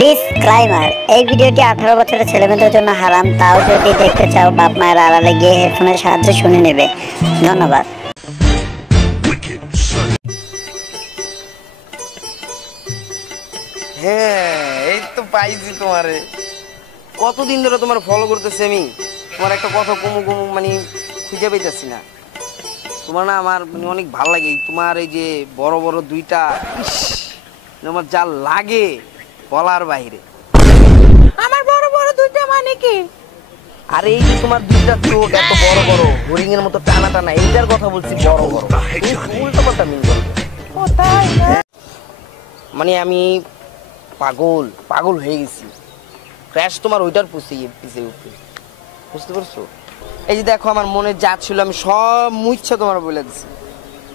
Disclaimer, এই ভিডিওটি 18 বছরের ছেলেমেয়েদের জন্য হারাম। তাও যদি দেখতে চাও বাপ মায়ের আড়ালে গিয়ে হেডফোনের সাহায্যে শুনে নেবে। ধন্যবাদ। হ্যাঁ, এই তো পাইছি তোমারে। কতদিন ধরে তোমার ফলো করতেছি আমি। তোমার একটা কথা কমু মানে খুঁজে পাইতেছি না। তোমার না আমার মানে অনেক ভালো লাগে। তোমার এই যে বড় বড় দুইটা আমার যা লাগে বলার বাইরে। আমার বড় বড় দুইটা মানে কি? আরে এই যে তোমার দুইটা চোখ এত বড় বড় হরিং এর মতো টানা টানা, এইটার কথা বলছি। বড় বড় উল্টো পাল্টা মিন করো। ও তাই না? মানে আমি পাগল পাগল হয়ে গেছি। ক্র্যাশ তোমার ওইটার পিছিয়ে উঠতে, বুঝতে পারছো? এই যে দেখো আমার মনে যা ছিল আমি সব মুচ্ছা তোমার বলে দিচ্ছি।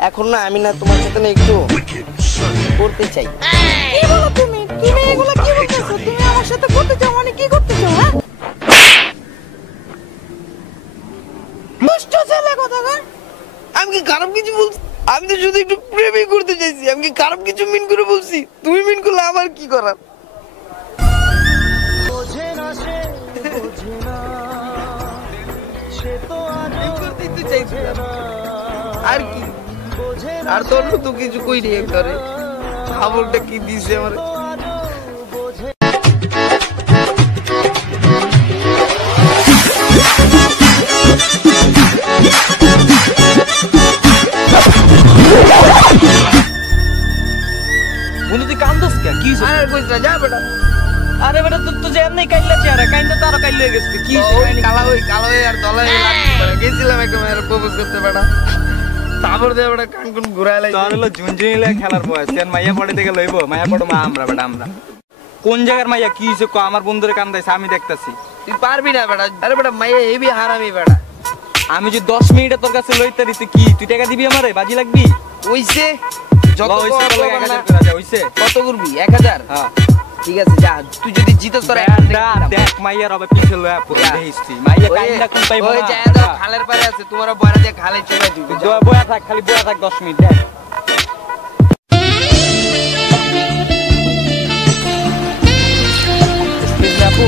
এখন না আমি না তোমার সাথে না একটু করতে চাই। কি বলো তুমি? তুমি এগুলো কি বলতেছো? তুমি আমার সাথে করতে চাও মানে কি করতে চাও? হ্যাঁ, দুষ্ট ছেলে কোথাকার। আমি কি খারাপ কিছু বলছি? আমি তো শুধু একটু প্রেমই করতে চাইছি। আমি কি খারাপ কিছু মিন করে বলছি? তুমি মিন করলে আমার কি করার? আর কি, আর তোর তো কিছু কই রে করে খবরটা কি দিছে আমার। বন্ধু তুই কান্দস কে? কি হইছে? আর কইছ না, যা বেটা। আরে বেটা তুই তো যে এমনি কাইল্লা চেহারা কাইন্দা তো আরো কাইল্লা হয়ে গেছে। কি হইছে? ওই কালা হই আর দলাই লাগছে। গেছিলাম একদম এর প্রপোজ করতে বেটা। তারপর দে বেটা কান কোন ঘুরায় লাই। তোর হলো ঝুনঝুনিলে খেলার বয়স। কেন মাইয়া পড়ে থেকে লইব? মাইয়া পড়ো মা আমরা বেটা আমরা। কোন জায়গার মাইয়া কি হইছে? আমার বন্ধুরে কান্দাইছে আমি দেখতাছি। তুই পারবি না বেটা। আরে বেটা মাইয়া হেবি হারামি বেটা। আমি যে 10 মিনিটে তোর কাছে লইতে দিতে কি তুই টাকা দিবি আমারে? বাজি লাগবি? হইছে যত হইছে কত তোর লাগে 1000 করে যা হইছে। কত করবি? 1000? হ্যাঁ ঠিক আছে যা। তুই যদি জিতস তোর দেখ মাইয়ার হবে পিছে লয়া পড়ে দেইছি। মাইয়া কাইন্দা কোন পাইবো না। ওই যায় দাও খালের পারে আছে। তোমার বড় দিয়ে খালে চলে দিবি। বয়া থাক, খালি বয়া থাক 10 মিনিট দেখ। আপু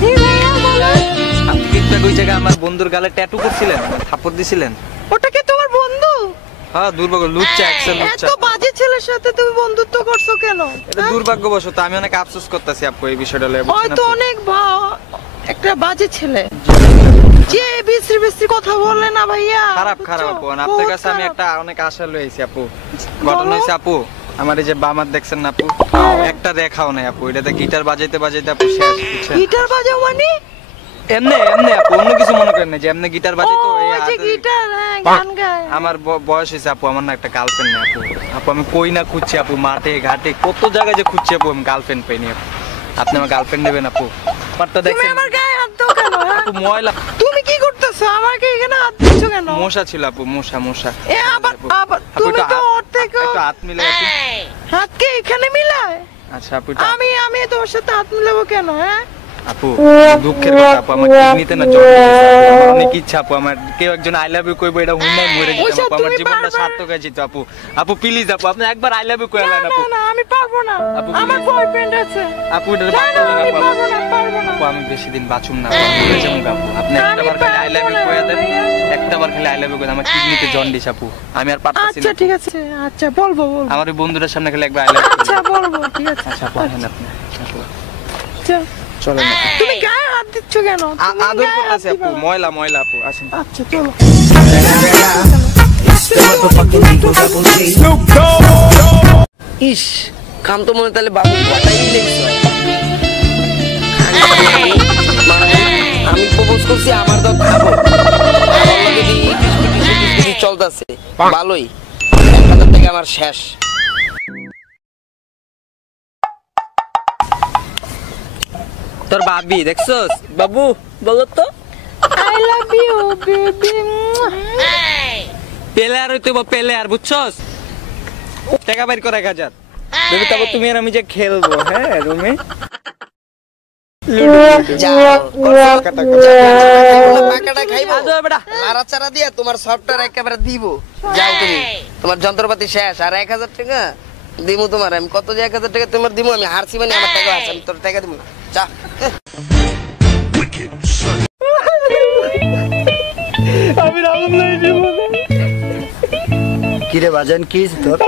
জি ভাইয়া বলো। আপনি কিন্তু ওই জায়গায় আমার বন্ধুর গালে ট্যাটু করছিলেন, থাপ্পড় দিছিলেন। ওটা কি তোমার বন্ধু? হ্যাঁ দুর্ভাগ্য, লুচ্চা একসেল লুচ্চা। এত বাজে ছেলের সাথে তুমি বন্ধুত্ব করছো কেন? এটা দুর্ভাগ্যবশত আমি অনেক আফসোস করতেছি আপু এই বিষয়টা লয়ে। হয়তো অনেক একটা বাজে ছেলে যে বিশ্রী কথা বলে না ভাইয়া। খারাপ আপু। আপনার কাছে আমি একটা অনেক আশা লইছি আপু। ঘটনা হইছে আপু, আমার এই যে বামার দেখছেন না আপু, একটা দেখাও নাই আপু। এটাতে গিটার বাজাইতে আপু শেষ। বুঝছেন? গিটার বাজাও মানে? এমনি আপু, অন্য কিছু মনে করেন না যে এমনি গিটার বাজাই তো এই যে গিটার গান গায়। আমার বয়স হয়েছে আপু, আমার না একটা গার্লফ্রেন্ড নেই আপু। আপু আমি কই না খুঁজছি আপু, মাঠে ঘাটে কত জায়গায় যে খুঁজছি আপু, আমি গার্লফ্রেন্ড পাইনি আপু। আপনি আমার গার্লফ্রেন্ড নেবেন আপু? আমারটা তুমি দেখছেন আমার গায়ে হাত দাও কেন? আপু ময়লা। তুমি কি করতেছো? আমাকে এখানে হাত দিচ্ছ কেন? মশা ছিল আপু, মশা। এ আবার তুমি তো ওর থেকে একটু হাত মিলে আপু। হাতকে এখানে মিলায়। আচ্ছা আপু আমি তোমার সাথে হাত মিলাবো কেন? হ্যাঁ আপু দুঃখের কথা আপু, আমার কিডনিতে না জ্বর হয়েছে আপু। আমার অনেক ইচ্ছা আপু, আমার কেউ একজন আই লাভ ইউ কইবো, এটা হুন্ডাই মরে যেতাম আপু। আমার জীবনটা সার্থক হয়ে যেত আপু। আপু প্লিজ আপু, আপনি একবার আই লাভ ইউ কইলেন আপু। না আমি পারবো না। আপু, আমার বয়ফ্রেন্ড আছে। আপু এটা না, আমি পারবো না। আপু আমি বেশি দিন বাঁচুম না আপু, মরে যাবো আপু। আপনি একটাবার খালি আই লাভ ইউ কইয়া দেন, একটাবার খালি আই লাভ ইউ কইয়া। আমার কিডনিতে জন্ডিস আপু, আমি আর পারতেছি না। আচ্ছা ঠিক আছে, আচ্ছা বলবো। আমার ওই বন্ধুদের সামনে খালি একবার আই লাভ ইউ। আচ্ছা বলবো, ঠিক আছে। আচ্ছা বলেন আপনি। আচ্ছা চলেন আপু। তুমি গায়ে হাত দিচ্ছ কেন? তুমি আদর গায়ে হাত করতেছি আপু, দিবা। ময়লা আপু। আসেন। আচ্ছা চলো। ইস কাম তো মনে তাহলে বাবু ঘটাই লেগেছে। আমি প্রপোজ করছি, আমার তো খাবো যদি চলতেছে ভালোই। 1000 টাকা আমার শেষ। তোর ভাবি দেখছস? বাবু বলো তো। I love you baby. পেলে আর হইতে পেলে আর বুঝছস? টাকা বাইর করে 1000 বেবি। তারপর তুমি আর আমি যে খেলবো, হ্যাঁ রুমে লাড়াচাড়া দিয়ে তোমার সফটওয়্যার একেবারে দিব। যাও তুমি, তোমার যন্ত্রপাতি শেষ। আর 1000 টাকা দিমু তোমার আমি কত যে 1000 টাকা তোমার দিমু আমি হারছি মানে আমার টাকা আছে আমি তোর টাকা দিমু না যা আমি রাহুল নাই জীবনে কি রে বাজান কি হইছে তোর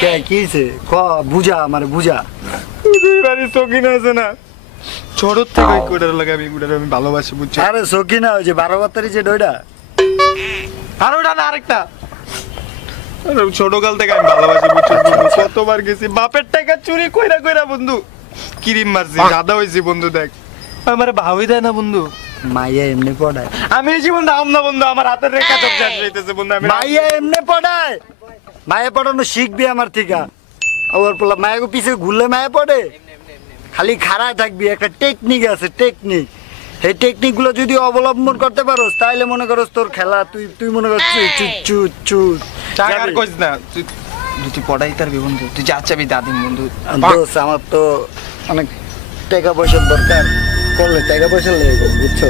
কে কি হইছে ক বুঝা মানে বুঝা দুই বাড়ি সকিন আছে না ছোট থেকে ওই কোডার লাগে আমি কোডার আমি ভালোবাসি বুঝছো আরে সকিনা ওই যে 12 বাতারি যে ডইডা আর ওটা না আরেকটা আরে ছোটকাল থেকে আমি ভালোবাসি বুঝছো বন্ধু কতবার গেছি বাপের টাকা চুরি কইরা কইরা বন্ধু কিরিম মারছি দাদা হইছি বন্ধু দেখ আমারে ভাবই দেয় না বন্ধু মাইয়া এমনি পড়ায় আমি জীবন নাম না বন্ধু আমার হাতের রেখা চোখ শেষ হইতেছে বন্ধু আমি মাইয়া এমনি পড়ায় মায়া পড়ানো শিখবি আমার থেকে ওর পোলা মায়াকে পিছে ঘুরলে মায়া পড়ে খালি খাড়ায় থাকবি একটা টেকনিক আছে টেকনিক এই টেকনিক গুলো যদি অবলম্বন করতে পারোস তাহলে মনে করস তোর খেলা তুই তুই মনে করছিস চুট চুট চুট টাকার কইস না তুই তুই পড়াই তার বন্ধু তুই যা চাবি দাদিম বন্ধু দোষ আমার তো অনেক টাকা পয়সার দরকার করলে টাকা পয়সা লেগে বুঝছো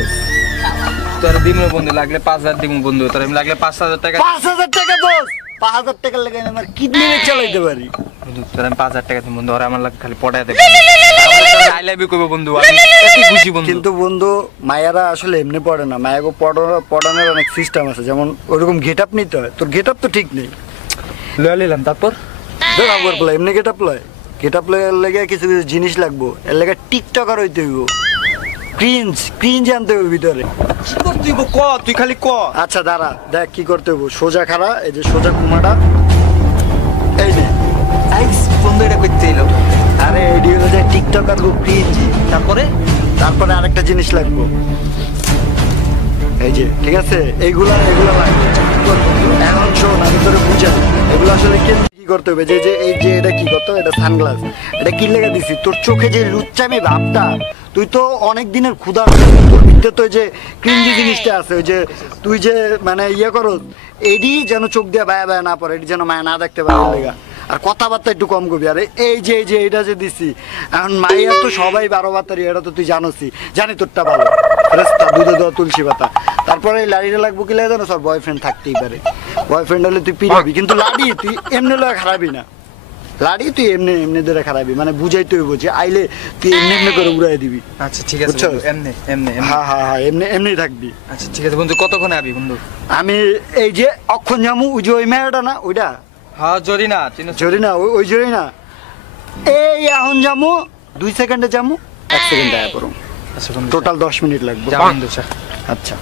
তোর দিমু বন্ধু লাগলে 5000 দিমু বন্ধু তোর আমি লাগলে 5000 টাকা 5000 টাকা দোষ 5000 টাকা লেগে আমার কিডনি চালাইতে পারি বন্ধু তোর আমি 5000 টাকা দিমু বন্ধু আর আমার লাগে খালি পড়াই দে আই লাভ ইউ কইবো বন্ধু আমি এত খুশি বন্ধু কিন্তু বন্ধু মায়ারা আসলে এমনি পড়ে না মায়াকে পড়ানোর অনেক সিস্টেম আছে যেমন ওরকম গেটআপ নিতে হয় তোর গেটআপ তো ঠিক নেই লয়ে নিলাম তারপর ধর আমার বলে এমনি গেটআপ লয় গেটআপ লয়ের লেগে কিছু কিছু জিনিস লাগবো এর লেগে টিকটকার হইতে হইব ক্রিঞ্জ আনতে হবে ভিতরে কি করতে হইব ক তুই খালি ক আচ্ছা দাঁড়া দেখ কি করতে হইব সোজা খাড়া এই যে সোজা কুমাটা এই যে আইস বন্ধু এটা কইতে এলো আরে এডি হলো যে টিকটকার গো ক্রিঞ্জ তারপরে আরেকটা জিনিস লাগবো এই যে ঠিক আছে এইগুলা লাগবে এখন শোন আমি তোরে বুঝাই এগুলো আসলে কি করতে হবে যে যে এই যে এটা কি করতে হবে এটা সানগ্লাস এটা কি লেগে দিছি তোর চোখে যে লুচ্চামি ভাবটা তুই তো অনেক দিনের ক্ষুধা তোর ভিতরে তো যে ক্রিঞ্জি জিনিসটা আছে ওই যে তুই যে মানে ইয়ে করো এডি যেন চোখ দিয়ে বায়া বায়া না পড়ে এডি যেন মায়া না দেখতে পারে লেগা আর কথাবার্তা একটু কম করবি আরে এই যে এটা যে দিছি এখন মাইয়া তো সবাই 12 বাতারি এটা তো তুই জানোসই জানি তোরটা ভালো রাস্তা দুধে দেওয়া তুলসী পাতা তারপরে এই লাড়িটা লাগবো কি লাগে জানো সব বয়ফ্রেন্ড থাকতেই পারে বয়ফ্রেন্ড হলে তুই পিড়াবি কিন্তু লাড়ি তুই এমনি লোক খারাপি না লাড়ি তুই এমনি ধরে খারাপি মানে বুঝাই তুই বুঝি আইলে তুই এমনি করে উড়াই দিবি আচ্ছা ঠিক আছে এমনি হ্যাঁ এমনি থাকবি আচ্ছা ঠিক আছে বন্ধু কতক্ষণে আবি বন্ধু আমি এই যে অক্ষণ জামু ওই যে ওই মেয়েটা না ওইটা হ্যাঁ জরি না ওই জরি না এই এখন জামু 2 সেকেন্ডে জামু 1 সেকেন্ডে আয়া পড়ো আচ্ছা বন্ধু টোটাল 10 মিনিট লাগবে যা বন্ধু আচ্ছা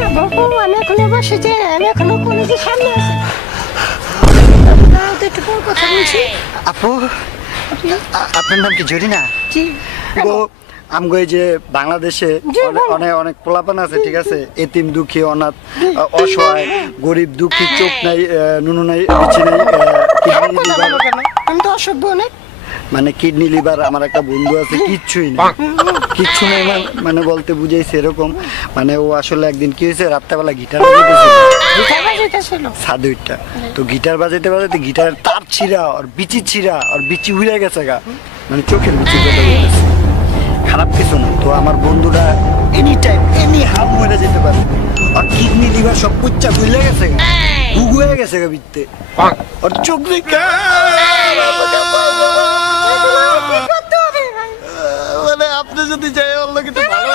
না বাবু আমি এখনো বসেছি আমি এখনো কলেজের সামনে আছি তো একটু পর কথা বলছি আপু আপনার নাম কি জরিনা জি ও আমগো এই যে বাংলাদেশে অনেক পোলাপান আছে ঠিক আছে এতিম দুঃখী অনাথ অসহায় গরিব দুঃখী চোখ নাই নুনু নাই বিচি নাই কিডনি লিভার আমি তো অসভ্য অনেক মানে কিডনি লিভার আমার একটা বন্ধু আছে কিচ্ছুই না কিচ্ছু নেই মানে বলতে বুঝাইছে এরকম মানে ও আসলে একদিন কি হয়েছে রাত্রেবেলা গিটার বাজাইতেছিল সাদুইটা তো গিটার বাজাইতে গিটারের তার ছিঁড়া আর বিচি উড়ে গেছে গা মানে চোখের বিচি কথা বলতেছে খারাপ কিছু না তো আমার বন্ধুরা এনি টাইম এনি হাম মরে যেতে পারে আর কিডনি লিভার সব পুচ্চা ভুলে গেছে গুগু হয়ে গেছে গা বিত্তে আর চোখ দেখে মানে আপনি যদি যাই ওর লোক একটু ভালো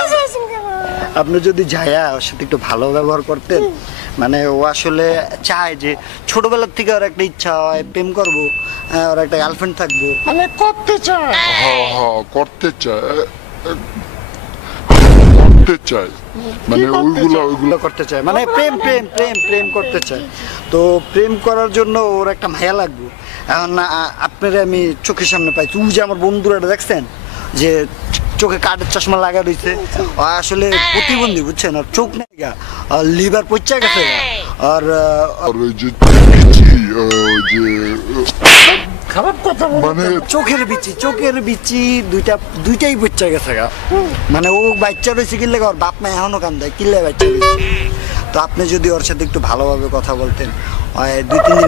আপনি যদি যায়া ওর সাথে একটু ভালো ব্যবহার করতেন মানে ও আসলে চায় যে ছোটবেলার থেকে ওর একটা ইচ্ছা হয় প্রেম করবো ওর একটা গার্লফ্রেন্ড থাকবো মানে করতে চায় করতে চায় মানে ওইগুলো করতে চায় মানে প্রেম করতে চায় তো প্রেম করার জন্য ওর একটা মায়া লাগবে এখন আপনারা আমি চোখের সামনে পাইছি যে আমার বন্ধুরা দেখছেন যে চোখে কাঠের চশমা লাগা রয়েছে আসলে প্রতিবন্ধী বুঝছেন আর চোখ নেই গা আর লিভার পচা গেছে আর খারাপ কথা মানে চোখের বিচি দুইটাই পচা গেছে গা মানে ও বাচ্চা রয়েছে কিনলে ওর বাপ মা এখনো কান দেয় কিনলে বাচ্চা রয়েছে তো আপনি যদি ওর সাথে একটু ভালোভাবে কথা বলতেন 2-3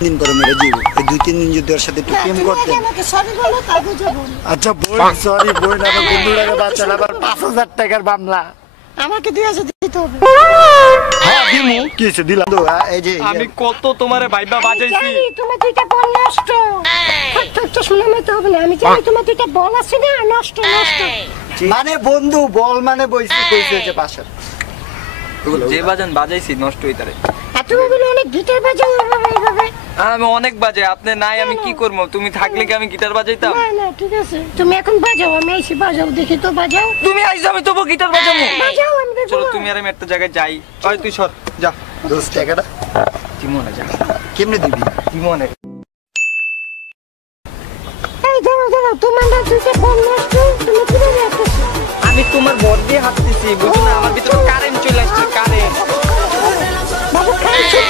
দিন পরে মেরে যাবো 2-3 দিন যদি ওর সাথে একটু প্রেম করতেন আচ্ছা বই সরি বই না বন্ধুরা বাচ্চা আবার 5000 টাকার মামলা আমাকে 2000 দিতে হবে। হ্যাঁ দিমু, কি হয়েছে দিলাম তো। এই যে আমি কত তোমারে ভাইবা বাজাইছি। জানি তোমার দুইটা বল নষ্ট। থাকতে শুনে নিতে হবে না, আমি জানি তোমার দুইটা বল আছে না নষ্ট নষ্ট। মানে বন্ধু বল মানে বইছি কইছে যে পাশে যে বাজান বাজাইছি নষ্ট হইতারে। আর তুমি বলে অনেক গিটার বাজাও এইভাবে। আমি অনেক বাজে, আপনি নাই আমি কি করবো? তুমি থাকলে কি আমি গিটার বাজাইতাম? না না ঠিক আছে, তুমি এখন বাজাও, আমি এসে বাজাও, দেখি তো বাজাও। তুমি আইছো আমি তবু গিটার বাজাবো। বাজাও আমি দেখবো। চলো তুমি আর আমি একটা জায়গায় যাই। ওই তুই সর যা। দোস্ত টাকাটা দিমনে যা। কেমনে দিবি? দিমনে। এই দাঁড়াও দাঁড়াও, তোমার না দুইটা বল নষ্ট, তুমি কিভাবে আসছো? আমি তোমার বর দিয়ে হাঁটতেছি, বুঝো না? আমার ভিতরে কারেন্ট চলে আসছে, কারেন্ট। বাবু খাচ্ছো?